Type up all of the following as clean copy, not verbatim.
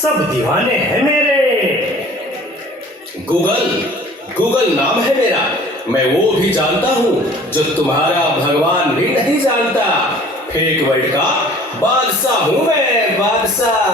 सब दीवाने हैं मेरे। गूगल नाम है मेरा। मैं वो भी जानता हूँ जो तुम्हारा भगवान भी नहीं जानता। फेक वर्ल्ड का बादशाह हूँ मैं, बादशाह।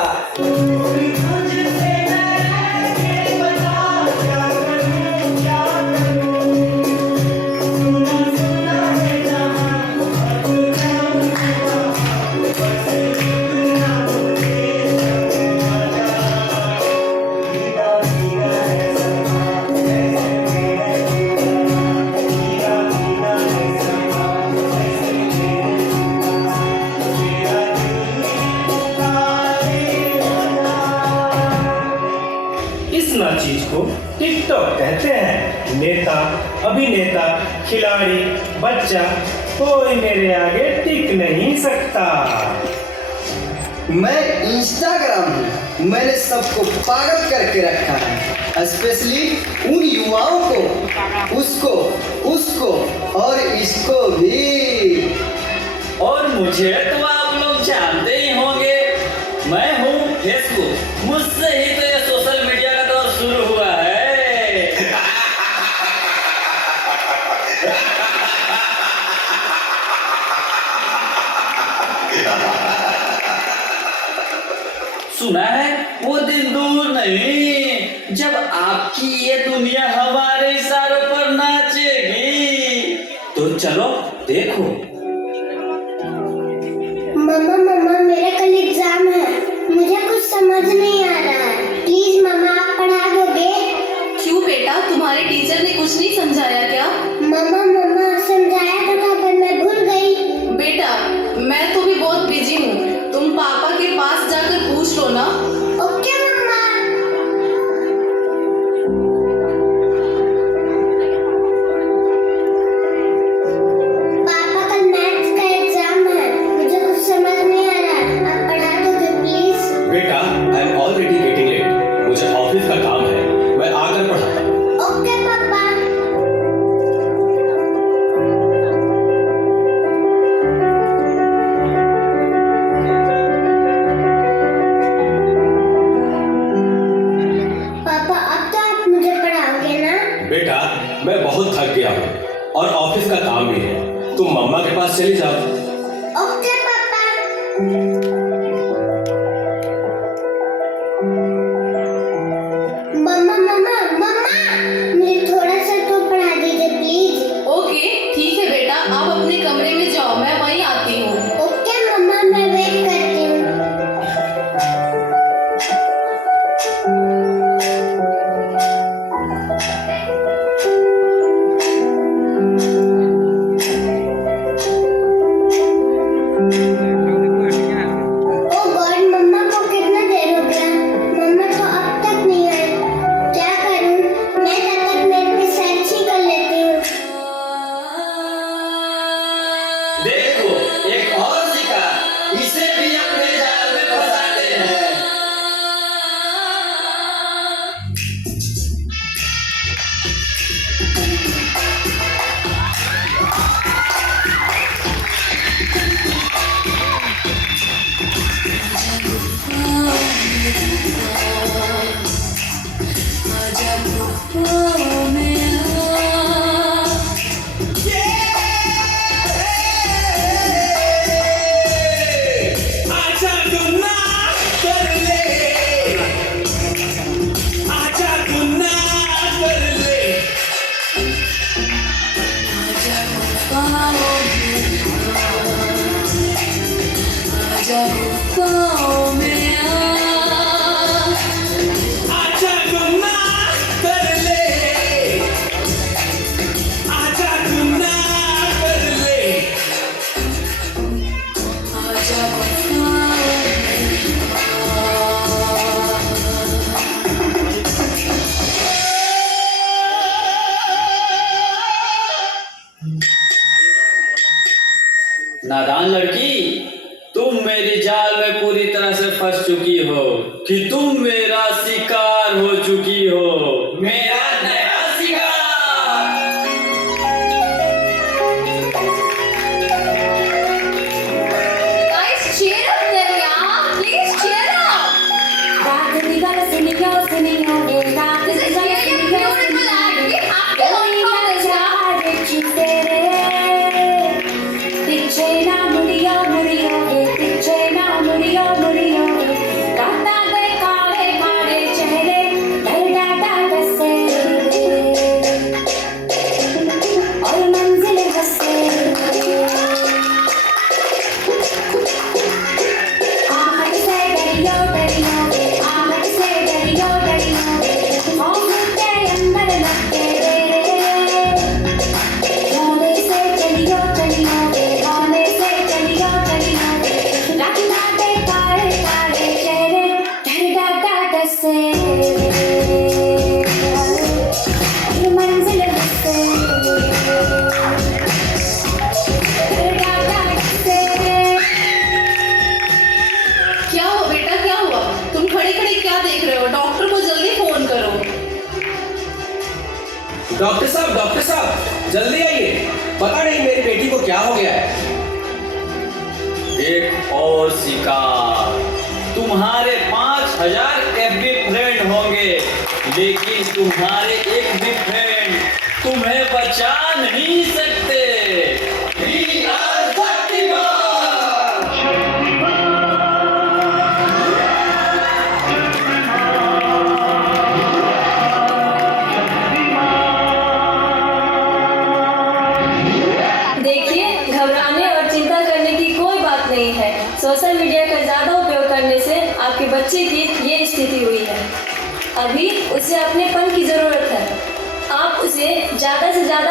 इस ना चीज को टिकटॉक कहते हैं। नेता, अभिनेता, खिलाड़ी, बच्चा, कोई मेरे आगे टिक नहीं सकता। मैं इंस्टाग्राम हूँ। मैंने सबको पागल करके रखा है, स्पेशली उन युवाओं को, उसको और इसको भी। और मुझे तो आप लोग जानते ही होंगे, मैं हूँ फेसबुक। मुझसे ही तो ये सोशल मीडिया का दौर शुरू हुआ है। सुना है वो दिन दूर नहीं जब आपकी ये दुनिया हमारे इशारों पर नाचेगी। तो चलो देखो। मम्मा मेरा कल एग्जाम है, मुझे कुछ समझ नहीं आ रहा है। प्लीज मम्मा आप पढ़ा दोगे? क्यों बेटा, तुम्हारे टीचर ने कुछ नहीं समझाया क्या? मम्मा समझाया तो था पर मैं भूल गई। बेटा मैं तो भी बहुत बिजी हूँ, तुम पापा के पास जाकर पूछ लो ना। ओके मम्मा। पापा कल मैथ्स का एग्जाम है, मुझे कुछ समझ नहीं आ रहा है, आप पढ़ा दोगे प्लीज? बेटा, I am already getting late. मुझे ऑफिस का काम है, मैं आकर पढ़ाता हूँ। ओके पापा। पापा अब तो आप मुझे पढ़ाओगे ना? बेटा, मैं बहुत थक गया हूँ और ऑफिस का काम भी है। तुम मम्मा के पास चली जाओ। ओके पापा। मम्मा मुझे थोड़ा सा तो पढ़ा दीजिए प्लीज। ओके ठीक है बेटा, आप अपने कमरे में जाओ, मैं वहीं आती हूँ। ओके मम्मा, मैं वेट करती हूँ। ओ गॉड, मम्मा को कितना देर हो गया, मम्मा तो अब तक नहीं आई। क्या करूं? मैं तब तक नेट पे सर्च ही कर लेती हूँ। देखो एक और शिकार, इसे भी अपने जाल में फंसाते हैं। आजा गुनाह कर ले, आजा गुनाह कर ले। आजा गुनाह कर ले, आजा गुनाह कर ले। नादान लड़की, तुम मेरी जाल में पूरी तरह से फंस चुकी हो कि तुम मेरा शिकार हो चुकी हो। मेरा नया शिकार। Guys, cheer up them, yeah. Please cheer up. gotta sing it, yo, they got this. This is really a beautiful act. We have to learn from this now. Piche na muriyo, muriyo, piche na muriyo, muriyo. Rata de kaale kaale chehre, darda darda se. और मंजिल हंसे आहट से डरियो डरियो आहट से डरियो डरियो खौफ के अंदर लगते रोने से चलियो चलियो रोने से चलियो चलियो रखना दे काले काले चेहरे डरदा डरदा से और मंजिल हंसे क्या हुआ बेटा, क्या हुआ? तुम खड़े खड़े क्या देख रहे हो? डॉक्टर को जल्दी फोन करो। डॉक्टर साहब जल्दी आइए, पता नहीं मेरी बेटी को क्या हो गया है। एक और शिकार। तुम्हारे 5000 एफबी फ्रेंड होंगे, लेकिन तुम्हारे एक भी फ्रेंड तुम्हें बचा नहीं सकते। देखिए, घबराने और चिंता करने की कोई बात नहीं है। सोशल मीडिया का ज़्यादा उपयोग करने से आपके बच्चे की ये स्थिति हुई है। अभी उसे अपनेपन की ज़रूरत है। आप उसे ज़्यादा से ज़्यादा